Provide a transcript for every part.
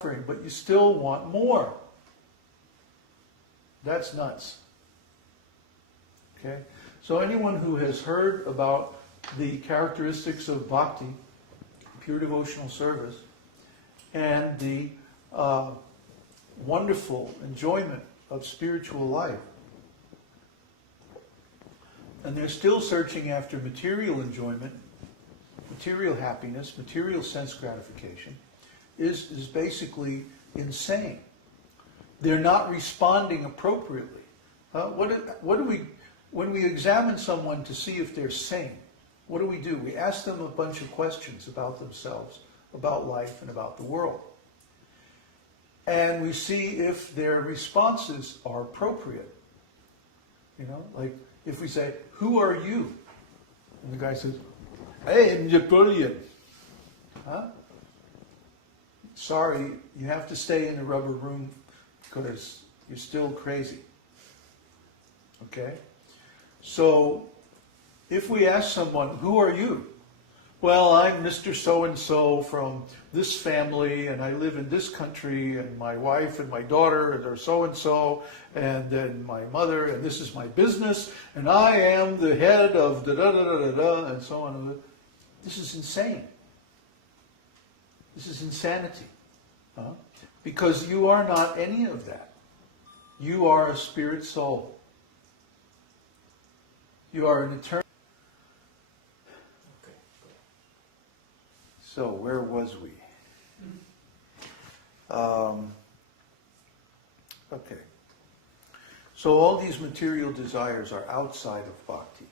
but you still want more. That's nuts. Okay? So anyone who has heard about the characteristics of bhakti, pure devotional service, and the wonderful enjoyment of spiritual life, and they're still searching after material enjoyment, material happiness, material sense gratification, is basically insane. They're not responding appropriately. What do we, when we examine someone to see if they're sane, what do? We ask them a bunch of questions about themselves, about life, and about the world. And we see if their responses are appropriate. You know, like if we say, "Who are you?" And the guy says, "Hey, I'm Napoleon." Huh? Sorry, you have to stay in the rubber room because you're still crazy. Okay? So, if we ask someone, "Who are you?" "Well, I'm Mr. So-and-so from this family, and I live in this country, and my wife and my daughter are so-and-so, and then my mother, and this is my business, and I am the head of da-da-da-da-da," and so on. This is insane. This is insanity. Huh? Because you are not any of that. You are a spirit soul. You are an eternal. Okay. So where was we? Okay. So all these material desires are outside of bhakti.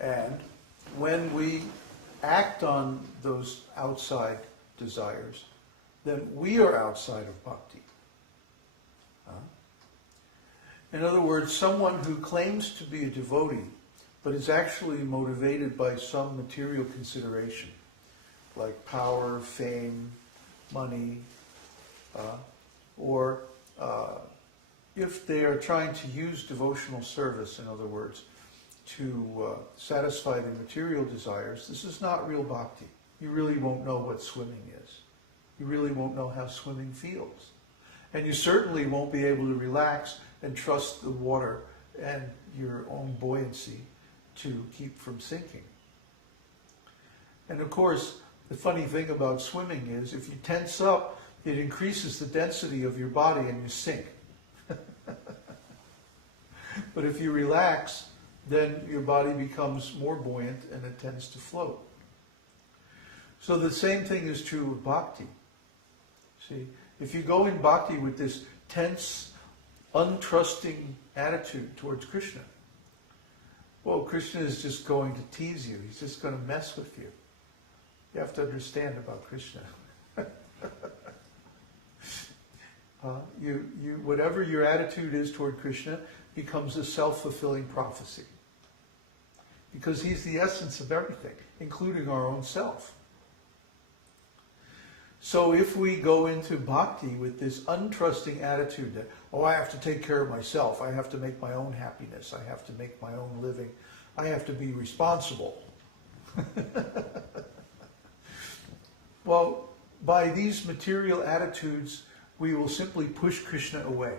And when we act on those outside desires, then we are outside of bhakti. In other words, someone who claims to be a devotee, but is actually motivated by some material consideration, like power, fame, money, or if they are trying to use devotional service, in other words, to satisfy their material desires, this is not real bhakti. You really won't know what swimming is. You really won't know how swimming feels. And you certainly won't be able to relax and trust the water and your own buoyancy to keep from sinking. And of course, the funny thing about swimming is if you tense up, it increases the density of your body and you sink. But if you relax, then your body becomes more buoyant and it tends to float. So the same thing is true with bhakti. See, if you go in bhakti with this tense, untrusting attitude towards Krishna, well, Krishna is just going to tease you. He's just going to mess with you. You have to understand about Krishna. Whatever your attitude is toward Krishna becomes a self-fulfilling prophecy. Because he's the essence of everything, including our own self. So if we go into bhakti with this untrusting attitude that, oh, I have to take care of myself, I have to make my own happiness, I have to make my own living, I have to be responsible. Well, by these material attitudes, we will simply push Krishna away.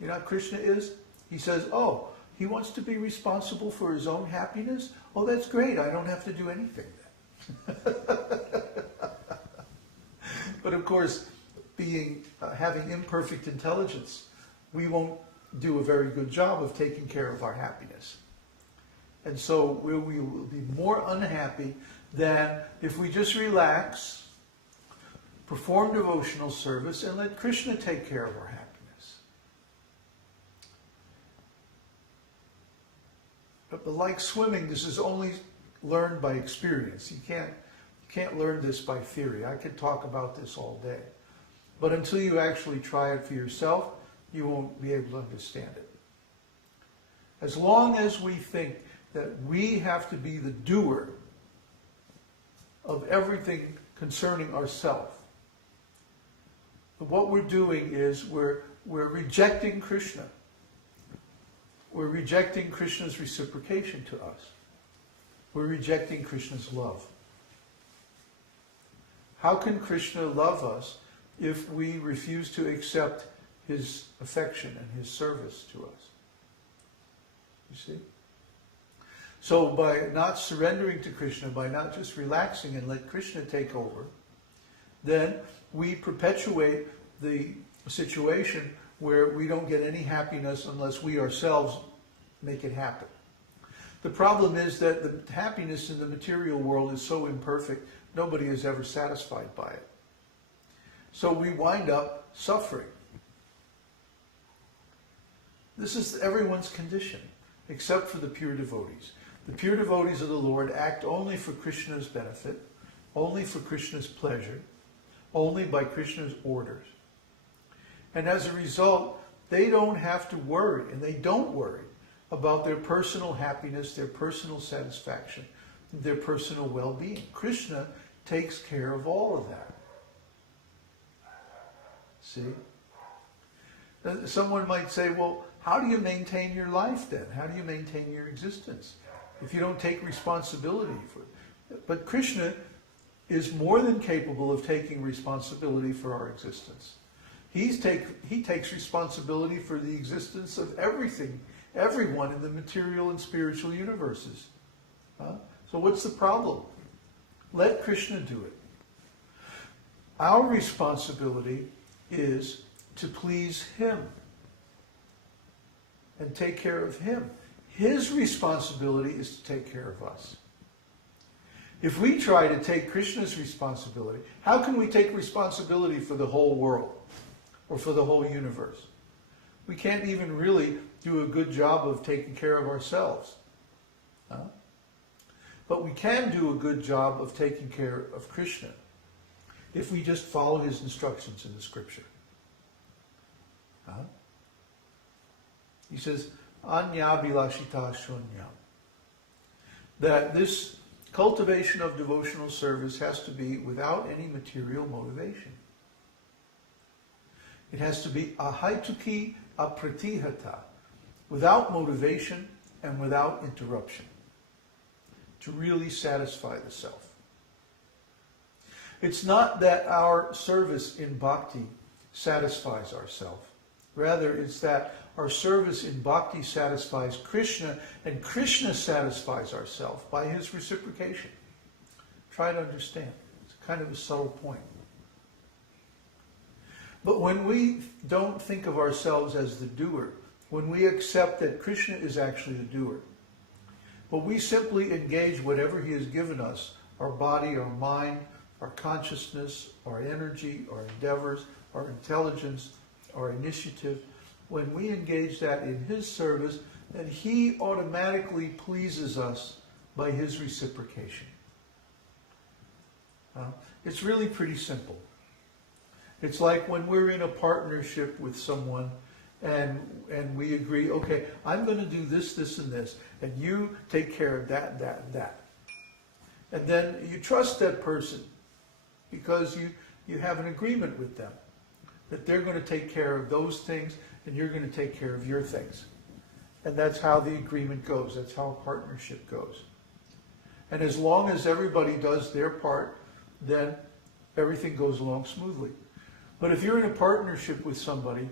You know what Krishna is? He says, oh, he wants to be responsible for his own happiness? Oh, that's great, I don't have to do anything then. But of course, having imperfect intelligence, we won't do a very good job of taking care of our happiness. And so we will be more unhappy than if we just relax, perform devotional service, and let Krishna take care of our happiness. But like swimming, this is only learned by experience. You can't learn this by theory. I could talk about this all day. But until you actually try it for yourself, you won't be able to understand it. As long as we think that we have to be the doer of everything concerning ourselves, what we're doing is we're rejecting Krishna. We're rejecting Krishna's reciprocation to us. We're rejecting Krishna's love. How can Krishna love us if we refuse to accept his affection and his service to us? You see? So by not surrendering to Krishna, by not just relaxing and let Krishna take over, then we perpetuate the situation where we don't get any happiness unless we ourselves make it happen. The problem is that the happiness in the material world is so imperfect, nobody is ever satisfied by it. So we wind up suffering. This is everyone's condition, except for the pure devotees. The pure devotees of the Lord act only for Krishna's benefit, only for Krishna's pleasure, only by Krishna's orders. And as a result, they don't have to worry, and they don't worry, about their personal happiness, their personal satisfaction, their personal well-being. Krishna takes care of all of that. See? Someone might say, well, how do you maintain your life then? How do you maintain your existence if you don't take responsibility for it? But Krishna is more than capable of taking responsibility for our existence. He takes responsibility for the existence of everything, everyone in the material and spiritual universes. So what's the problem? Let Krishna do it. Our responsibility is to please him and take care of him. His responsibility is to take care of us. If we try to take Krishna's responsibility, how can we take responsibility for the whole world or for the whole universe? We can't even really do a good job of taking care of ourselves. But we can do a good job of taking care of Krishna if we just follow his instructions in the scripture. He says, Anyabhilashita shunyam. That this cultivation of devotional service has to be without any material motivation. It has to be ahaituki apratihata, without motivation and without interruption, to really satisfy the self. It's not that our service in bhakti satisfies ourself. Rather, it's that our service in bhakti satisfies Krishna, and Krishna satisfies ourself by his reciprocation. Try to understand. It's kind of a subtle point. But when we don't think of ourselves as the doer, when we accept that Krishna is actually the doer, but we simply engage whatever he has given us, our body, our mind, our consciousness, our energy, our endeavors, our intelligence, our initiative, when we engage that in his service, then he automatically pleases us by his reciprocation. It's really pretty simple. It's like when we're in a partnership with someone and we agree, okay, I'm going to do this, this, and this, and you take care of that, that, and that. And then you trust that person because you have an agreement with them that they're going to take care of those things and you're going to take care of your things. And that's how the agreement goes. That's how a partnership goes. And as long as everybody does their part, then everything goes along smoothly. But if you're in a partnership with somebody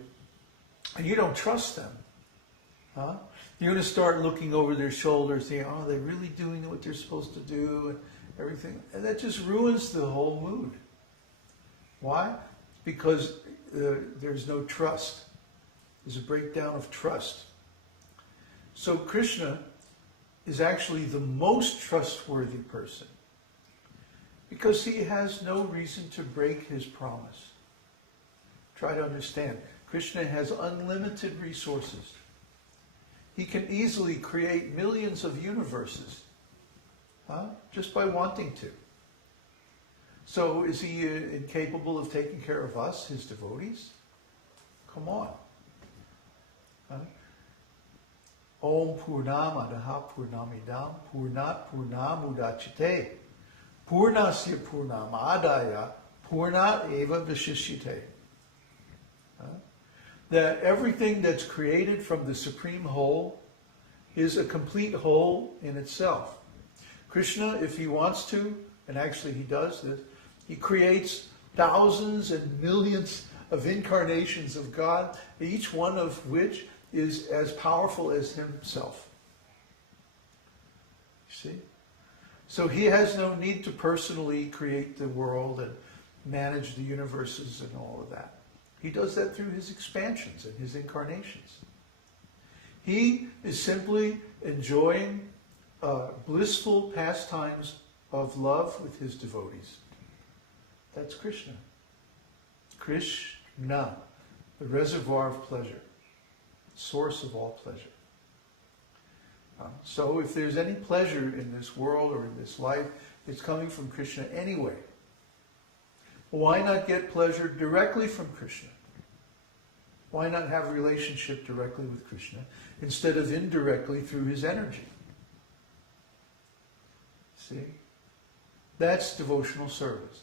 and you don't trust them, you're going to start looking over their shoulders, saying, oh, they're really doing what they're supposed to do, and everything. And that just ruins the whole mood. Why? Because there's no trust. There's a breakdown of trust. So Krishna is actually the most trustworthy person because he has no reason to break his promise. Try to understand. Krishna has unlimited resources. He can easily create millions of universes just by wanting to. So is he incapable of taking care of us, his devotees? Come on. Om Purnamadaha Purnamidam Purnat Purnamudachite Purnasya Purnamadaya Purnat Eva Vishishyate. That everything that's created from the Supreme Whole is a complete whole in itself. Krishna, if he wants to, and actually he does this, He creates thousands and millions of incarnations of God, each one of which is as powerful as himself. You see? So he has no need to personally create the world and manage the universes and all of that. He does that through his expansions and his incarnations. He is simply enjoying blissful pastimes of love with his devotees. That's Krishna. Krishna, the reservoir of pleasure, source of all pleasure. So if there's any pleasure in this world or in this life, it's coming from Krishna anyway. Why not get pleasure directly from Krishna? Why not have a relationship directly with Krishna instead of indirectly through his energy? See? That's devotional service.